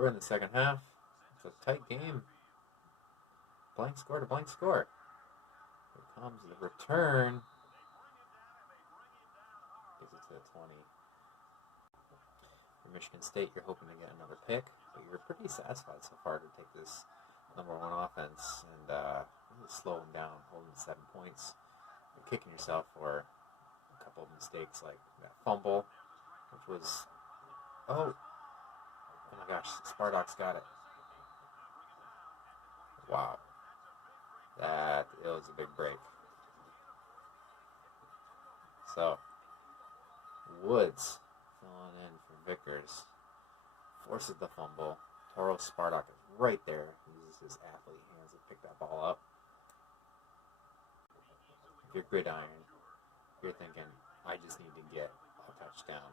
We're in the second half. It's a tight game. Blank score to blank score. Here comes the return. Gives it to the 20. For Michigan State, you're hoping to get another pick, but you're pretty satisfied so far to take this number one offense and really slow them down, hold them to 7 points. You're kicking yourself for a couple of mistakes like that fumble, which was, oh my gosh, Spartak's got it. Wow. It was a big break. So, Woods filling in for Vickers. Forces the fumble. Toro Spartak is right there. Uses his athlete hands to pick that ball up. If you're Gridiron, you're thinking, I just need to get a touchdown.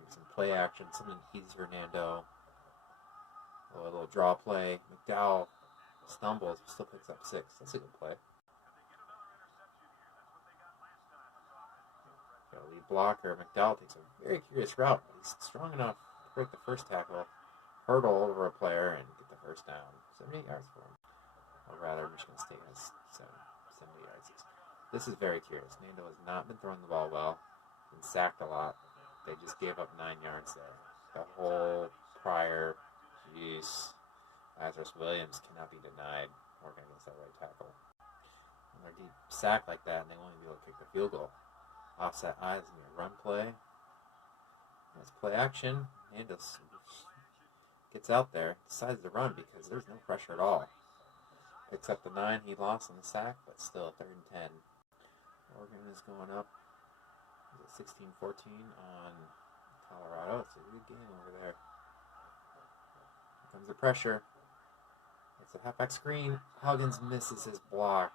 Need some play action, something easy for Nando. A little draw play. McDowell stumbles, but still picks up 6. That's a good play. Got a lead blocker. McDowell takes a very curious route. He's strong enough to break the first tackle, hurdle over a player, and get the first down. 78 yards for him. Or rather, Michigan State has 70 yards. This is very curious. Nando has not been throwing the ball well. Been sacked a lot. They just gave up 9 yards there. The whole prior, Lazarus Williams cannot be denied working against that right tackle. When they're deep sack like that, and they won't even be able to kick the field goal. Offset eyes in your run play. That's play action. Nando gets out there, decides to run because there's no pressure at all. Picks up the 9 he lost on the sack, but still 3rd and 10. Oregon is going up. Is it 16-14 on Colorado? It's a good game over there. Here comes the pressure. It's a halfback screen. Huggins misses his block.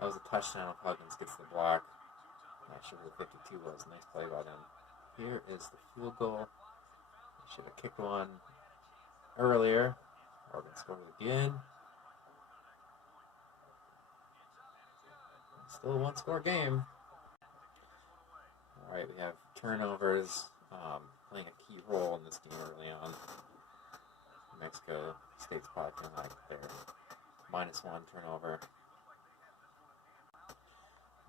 That was a touchdown if Huggins gets the block. Not sure who the 52 was. Nice play by them. Here is the field goal. They should have kicked one earlier. Oregon scores again. Still a one-score game. All right, we have turnovers playing a key role in this game early on. Mexico State's probably feeling like their -1 turnover.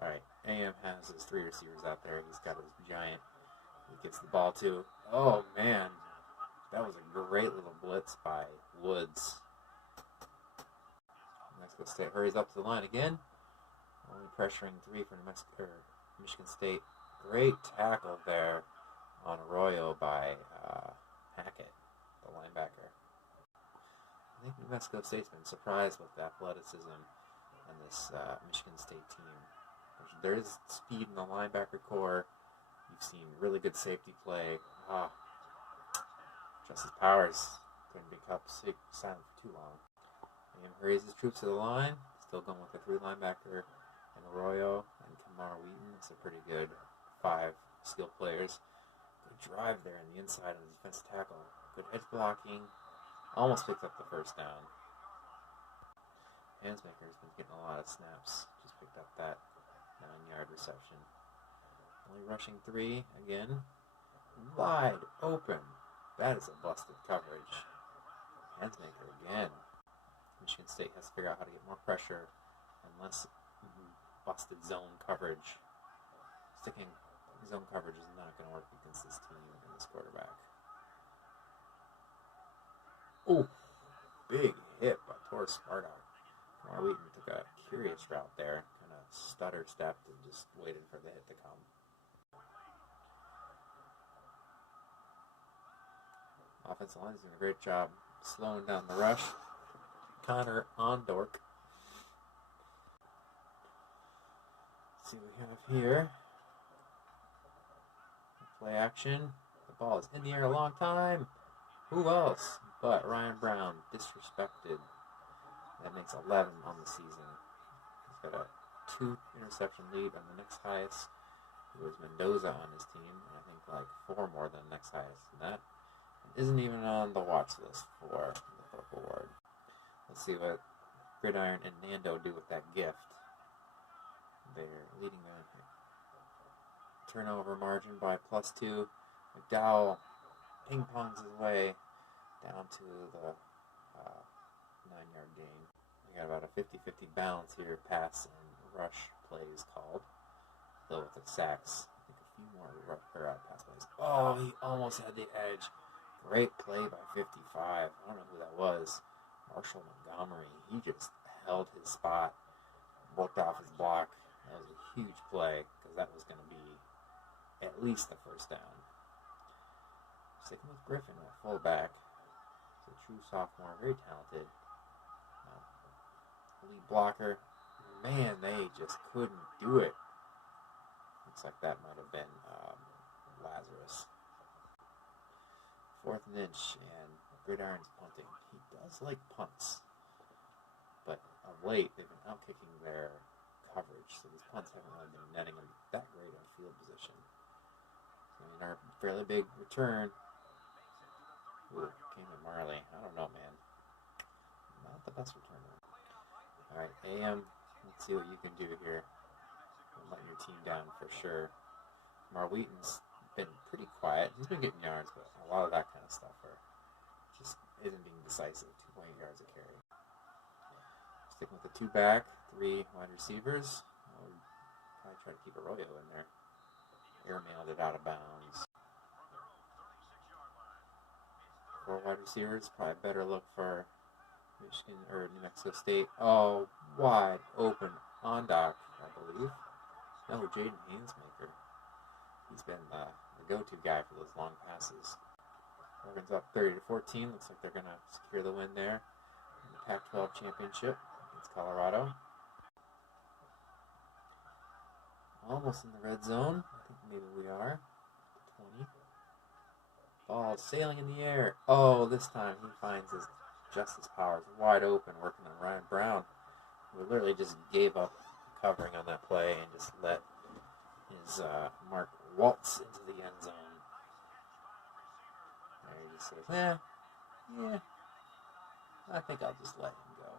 All right, AM has his 3 receivers out there. He's got his giant. He gets the ball to. Oh man, that was a great little blitz by Woods. Mexico State hurries up to the line again. Only pressuring 3 for Michigan State. Great tackle there on Arroyo by Hackett, the linebacker. I think New Mexico State's been surprised with the athleticism in this Michigan State team. There is speed in the linebacker core. You've seen really good safety play. Justice Powers couldn't be kept silent for too long. Liam hurries his troops to the line. Still going with the 3 linebacker and Arroyo and Kamar Wheaton. It's a pretty good 5 skill players. Good drive there on the inside of the defensive tackle. Good edge blocking. Almost picked up the first down. Hansmaker's been getting a lot of snaps. Just picked up that 9-yard reception. Only rushing 3 again. Wide open. That is a busted coverage. Hansmaker again. Michigan State has to figure out how to get more pressure and less busted zone coverage. Sticking zone coverage is not going to work against this team and this quarterback. Oh, big hit by Torres Spartak. Kamar Wheaton took a curious route there. Kind of stutter-stepped and just waited for the hit to come. Offensive line is doing a great job slowing down the rush. Connor Ondork. Let's see what we have here. Play action. The ball is in the air a long time. Who else but Ryan Brown disrespected? That makes 11 on the season. He's got a 2 interception lead on the next highest. It was Mendoza on his team, and I think like 4 more than the next highest. And that isn't even on the watch list for the Purple Ward. Let's see what Gridiron and Nando do with that gift. They're leading the turnover margin by +2. McDowell ping-pongs his way down to the 9-yard gain. We got about a 50-50 balance here. Pass and rush plays called. Though with the sacks, I think a few more pass plays. Oh, he almost had the edge. Great play by 55. I don't know who that was. Marshall Montgomery. He just held his spot, worked off his block. That was a huge play because that was going to be at least the first down. Sticking with Griffin at fullback. He's a true sophomore, very talented. Lead blocker. Man, they just couldn't do it. Looks like that might have been Lazarus. 4th and inch, and Gridiron's punting. He does like punts, but of late they've been out-kicking their coverage, so these punts haven't really been netting them that great on field position. So in our fairly big return, came in Marley. I don't know, man. Not the best returner. All right, AM. Let's see what you can do here. Don't let your team down for sure. Mar Wheaton's been pretty quiet. He's been getting yards, but a lot of that kind of stuff just isn't being decisive. 2.8 yards a carry. Sticking with the 2-back, 3 wide receivers. I'll probably try to keep Arroyo in there. Airmailed it out of bounds. 4 wide receivers, probably a better look for Michigan or New Mexico State. Oh, wide open Ondock, I believe. No, Jaden Hainsmaker. He's been the go-to guy for those long passes. Oregon's up 30-14. Looks like they're going to secure the win there in the Pac-12 Championship against Colorado. Almost in the red zone. I think maybe we are. 20. Ball sailing in the air. Oh, this time he finds his Justice Powers wide open, working on Ryan Brown, who literally just gave up covering on that play and just let his Mark waltz into the end zone. There he just says, yeah, I think I'll just let him go.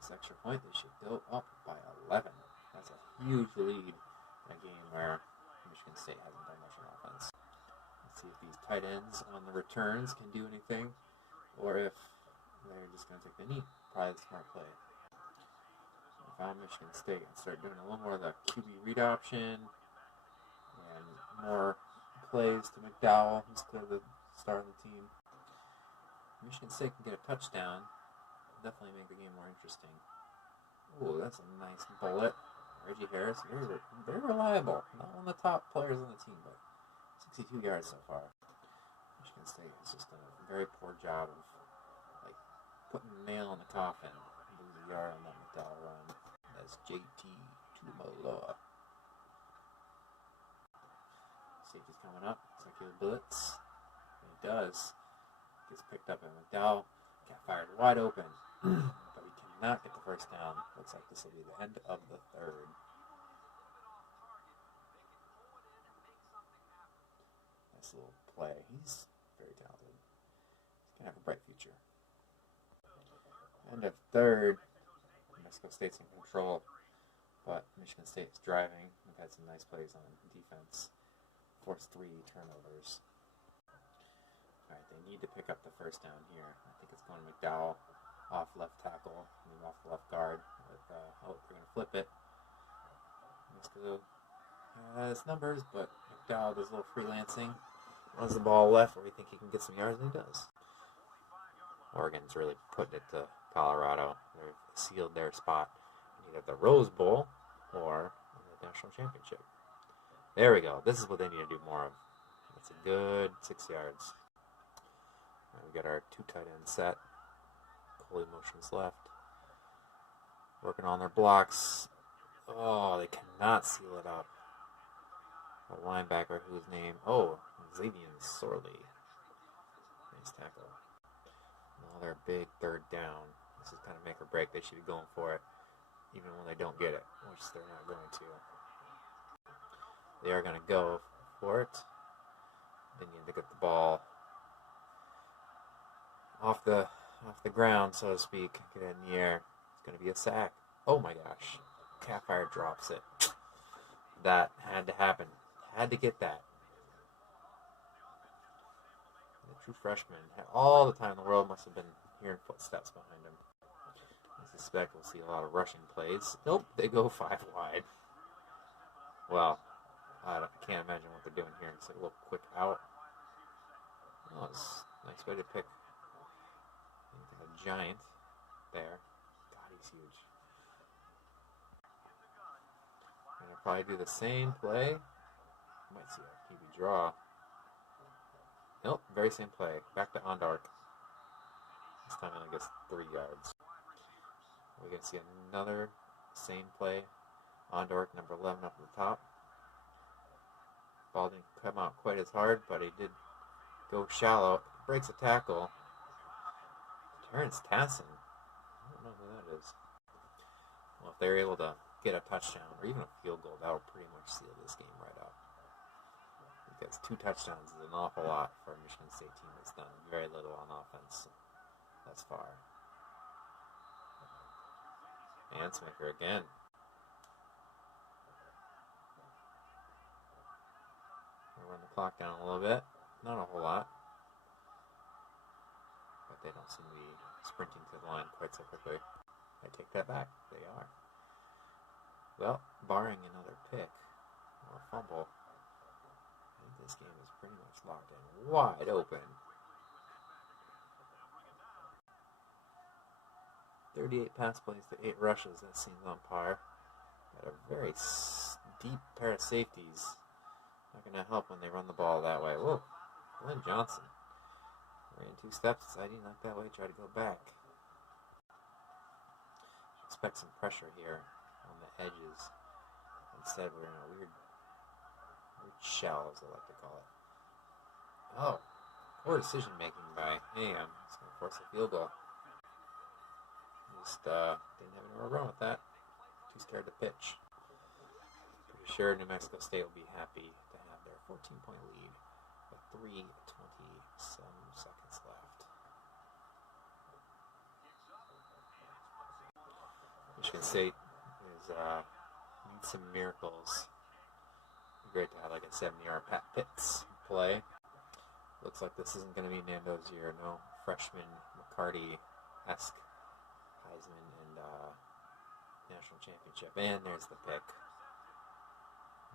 This extra point, they should go up by 11. That's a huge lead in a game where Michigan State hasn't done much on offense. Let's see if these tight ends on the returns can do anything, or if they're just going to take the knee. Probably the smart play. If I'm Michigan State, and start doing a little more of the QB read option and more plays to McDowell, who's clearly the star of the team. Michigan State can get a touchdown. Definitely make the game more interesting. Ooh, that's a nice bullet. Reggie Harris, very reliable. Not one of the top players on the team, but 62 yards so far. Michigan State has just done a very poor job of putting the nail in the coffin. Lose a yard on that McDowell run. That's JT Tumaloa. Safety's coming up. Looks like he'll blitz. And he does. Gets picked up by McDowell. Got fired wide open. But he cannot get the first down. Looks like this will be the end of the third. Nice little play. He's very talented. He's going to have a bright future. End of third. New Mexico State's in control. But Michigan State's driving. We've had some nice plays on defense. Forced 3 turnovers. Alright, they need to pick up the first down here. I think it's going to McDowell off left tackle. Off the left guard. With, they're going to flip it. Mexico has numbers, but McDowell does a little freelancing. Runs the ball left where we think he can get some yards, and he does. Oregon's really putting it to Colorado. They've sealed their spot in either the Rose Bowl or the National Championship. There we go. This is what they need to do more of. That's a good 6 yards. Right, we got our 2 tight ends set. Coley motions left. Working on their blocks. Oh, they cannot seal it up. A linebacker whose name, Xavier Sorley. Nice tackle. Another big third down. This is kind of make or break. They should be going for it, even when they don't get it, which they're not going to. They are going to go for it. They need to get the ball off the ground, so to speak. Get it in the air. It's going to be a sack. Oh my gosh. Catfire drops it. That had to happen. Had to get that. true freshman. Had all the time in the world, must have been hearing footsteps behind him. I suspect we'll see a lot of rushing plays. Nope, they go 5 wide. Well, I can't imagine what they're doing here. It's like a little quick out. Oh, it's a nice way to pick a giant there. God, he's huge. And I'll probably do the same play. Might see a QB draw. Nope, very same play. Back to Ondark. This time I guess 3 yards. We're going to see another same play. Ondark, number 11 up at the top. Ball didn't come out quite as hard, but he did go shallow. Breaks a tackle. Terrence Tassin. I don't know who that is. Well, if they're able to get a touchdown or even a field goal, that will pretty much seal this game right up. Because 2 touchdowns is an awful lot for a Michigan State team that's done very little on offense thus far. Ansmaker again. We'll run the clock down a little bit. Not a whole lot. But they don't seem to be sprinting to the line quite so quickly. I take that back. They are. Well, barring another pick or a fumble, I think this game is pretty much locked in. Wide open. 38 pass plays to 8 rushes. That seems on par. Got a very deep pair of safeties. Not going to help when they run the ball that way. Whoa. Glenn Johnson. Ran 2 steps, deciding not that way, try to go back. Expect some pressure here on the edges. Instead, we're in a weird shell, as I like to call it. Oh, poor decision making by AM. It's going to force a field goal. Just didn't have anywhere to run with that. Too scared to pitch. Pretty sure New Mexico State will be happy to have their 14-point lead with 3:20 some seconds left. Michigan State is needs some miracles. It'd be great to have like a 70-yard Pat Pitts play. Looks like this isn't going to be Nando's year. No freshman McCarty-esque Heisman and national championship. And there's the pick.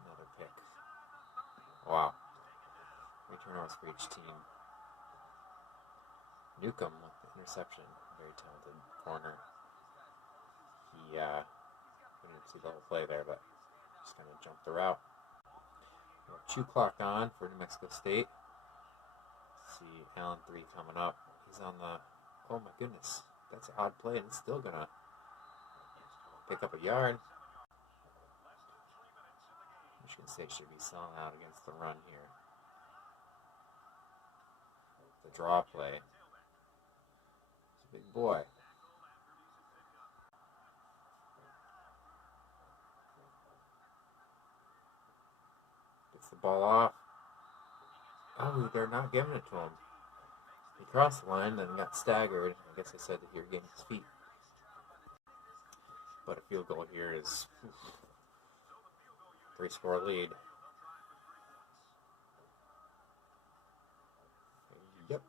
Another pick. Wow. 3 turnovers for each team. Newcomb with the interception. Very talented corner. He couldn't see the whole play there, but just kind of jumped the route. We have 2 clock on for New Mexico State. See Allen 3 coming up. He's on the, oh my goodness, that's an odd play, and it's still going to pick up a yard. Michigan State should be selling out against the run here. The draw play. It's a big boy. Gets the ball off. Oh, they're not giving it to him. He crossed the line, then got staggered. I guess they said that he regained his feet. But a field goal here is 3-score lead. Yep.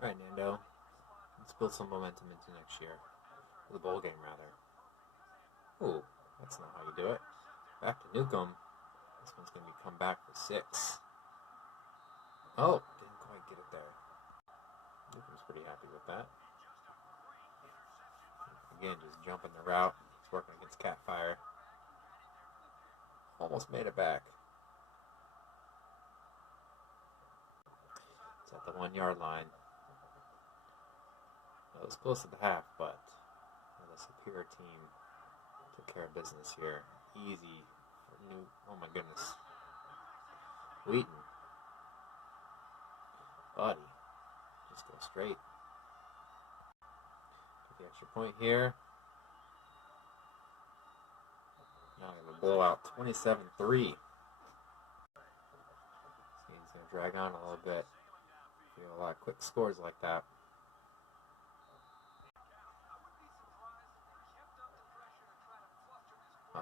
All right, Nando. Let's build some momentum into next year. The bowl game, rather. Ooh, that's not how you do it. Back to Newcomb. This one's going to be come back for 6. Oh, didn't quite get it there. Newcomb's pretty happy with that. Again, just jumping the route. He's working against cat fire. Almost made it back. It's at the 1-yard line. It was close to the half, but the superior team took care of business here. Easy for New. Oh my goodness. Wheaton. Buddy. Just go straight. Get the extra point here. Now we have a blowout, 27-3. This game's going to drag on a little bit. We have a lot of quick scores like that.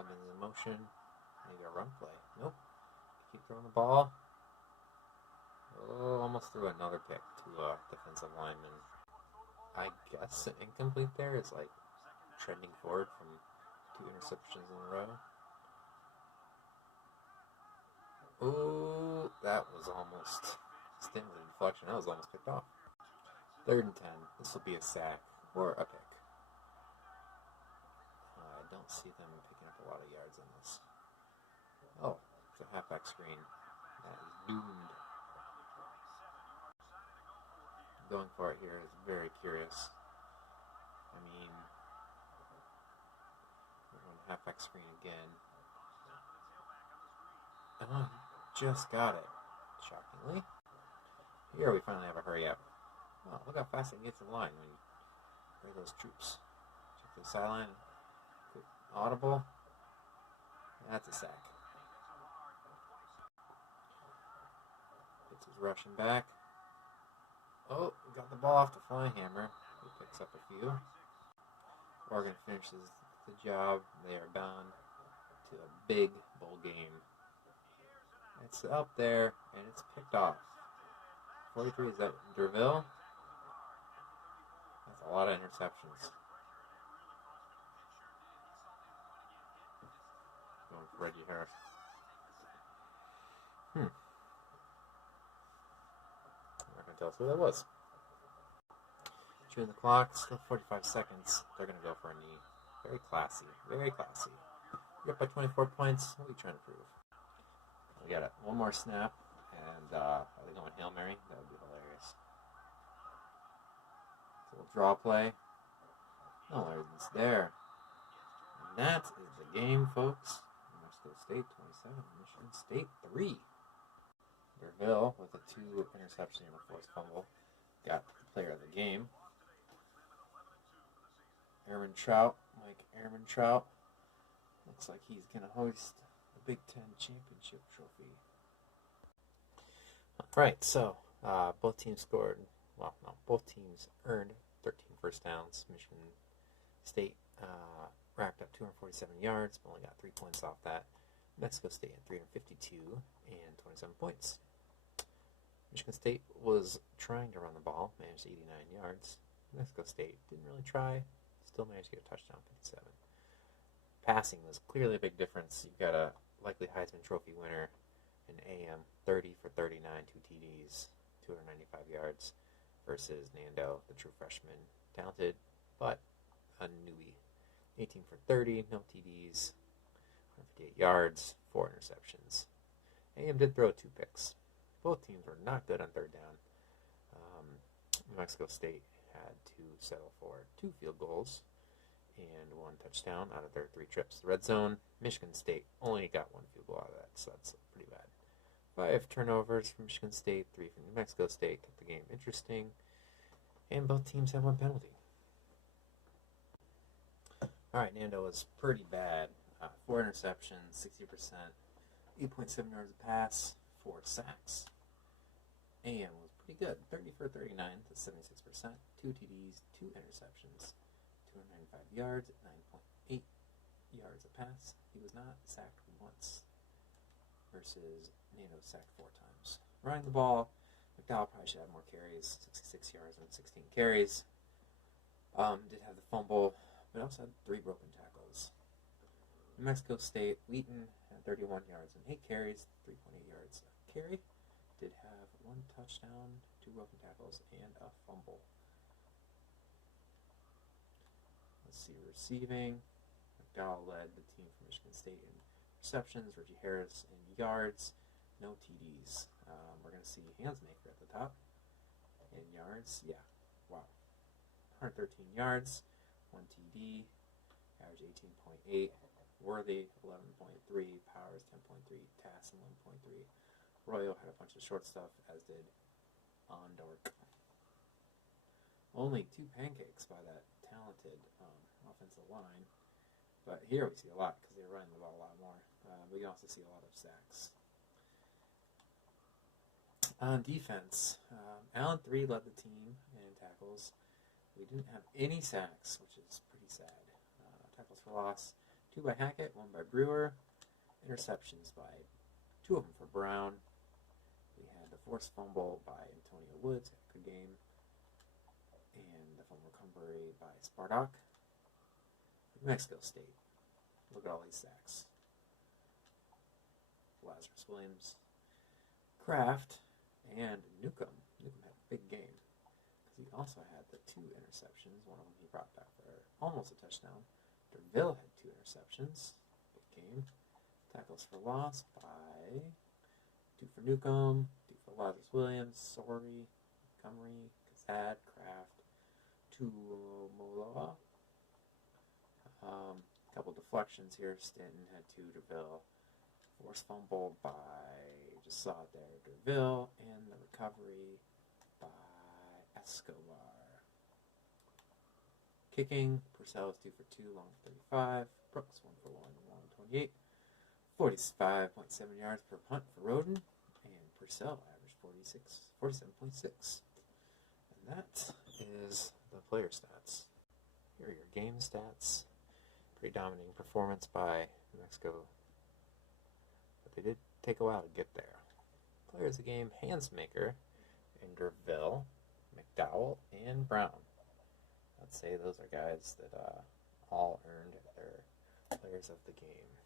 lineman's in motion. Maybe a run play. Nope. Keep throwing the ball. Oh, almost threw another pick to a defensive lineman. I guess an incomplete there is like trending forward from 2 interceptions in a row. Oh, that was almost stemmed with a deflection. That was almost picked off. 3rd and 10. This will be a sack or a pick. I don't see them picking up a lot of yards on this. Oh, it's a halfback screen. That is doomed. Going for it here is very curious. I mean, we're going halfback screen again. Oh, he just got it. Shockingly. Here we finally have a hurry up. Oh, look how fast it gets in line when you bring those troops. Check the sideline. Quick audible. That's a sack. Pitts is rushing back. Oh, got the ball off the flying hammer. He picks up a few. Oregon finishes the job. They are bound to a big bowl game. It's up there, and it's picked off. 43, is that Derville? That's a lot of interceptions. Going for Reggie Harris. I'm not going to tell us who that was. Chewing the clock, still 45 seconds. They're going to go for a knee. Very classy. Very classy. We got by 24 points. What are we trying to prove? We got one more snap, and are they going Hail Mary? That would be hilarious. So we'll draw play. No, it's there. And that is the game, folks. New Mexico State 27, Michigan State 3. Derville with a 2 interception and a forced fumble got the player of the game. Mike Airman Trout, looks like he's going to hoist the Big Ten Championship trophy. All right, so both teams both teams earned 13 first downs. Michigan State racked up 247 yards, but only got 3 points off that. Mexico State had 352 and 27 points. Michigan State was trying to run the ball, managed 89 yards. Mexico State didn't really try, still managed to get a touchdown, 57. Passing was clearly a big difference. You've got a likely Heisman Trophy winner, an AM, 30 for 39, 2 TDs, 295 yards, versus Nando, the true freshman, talented, but a newbie. 18 for 30, no TDs, 158 yards, 4 interceptions. AM did throw 2 picks. Both teams were not good on third down. New Mexico State had to settle for 2 field goals and 1 touchdown out of their 3 trips. The red zone, Michigan State only got 1 field goal out of that, so that's pretty bad. 5 turnovers from Michigan State, 3 from New Mexico State, kept the game interesting, and both teams had 1 penalty. All right, Nando was pretty bad. 4 interceptions, 60%, 8.7 yards a pass, 4 sacks. AM was pretty good, 30 for 39 to 76%, 2 TDs, 2 interceptions, 295 yards, 9.8 yards a pass. He was not sacked once, versus Nando sacked 4 times. Running the ball, McDowell probably should have more carries, 66 yards on 16 carries. Did have the fumble, but also had 3 broken tackles. New Mexico State, Wheaton had 31 yards and 8 carries, 3.8 yards a carry. Did have 1 touchdown, 2 broken tackles, and a fumble. Let's see, receiving. McDowell led the team from Michigan State in receptions, Reggie Harris in yards, no TDs. We're going to see Hansmaker at the top in yards. Yeah, wow. 113 yards, 1 TD, average 18.8. Worthy, 11.3. Powers, 10.3. Tassin, 1.3. Royo had a bunch of short stuff, as did Ondork. Only 2 pancakes by that talented offensive line. But here we see a lot because they're running the ball a lot more. We can also see a lot of sacks. On defense, Allen 3 led the team in tackles. We didn't have any sacks, which is pretty sad. Tackles for loss, 2 by Hackett, 1 by Brewer. Interceptions by 2 of them for Brown. We had the forced fumble by Antonio Woods, good game. And the fumble recovery by Spartak. New Mexico State. Look at all these sacks. Lazarus Williams, Kraft, and Newcomb. Newcomb had a big game because he also had the 2 interceptions. One of them he brought back for almost a touchdown. Derville had 2 interceptions. Big game. Tackles for loss by 2 for Newcomb, 2 for Lazarus Williams, Sorry, Montgomery, Kazad, Kraft, 2 Moloa. Couple deflections here. Stanton had 2, Derville. Forced fumble by, just saw it there, Derville, and the recovery by Escobar. Kicking, Purcell was 2 for 2, long for 35. Brooks 1 for 1, long 28. 45.7 yards per punt for Roden, and Purcell averaged 47.6. And that is the player stats. Here are your game stats. Pretty dominating performance by New Mexico, but they did take a while to get there. Players of the game, Hansmaker, and Derville, McDowell, and Brown. I'd say those are guys that all earned their players of the game.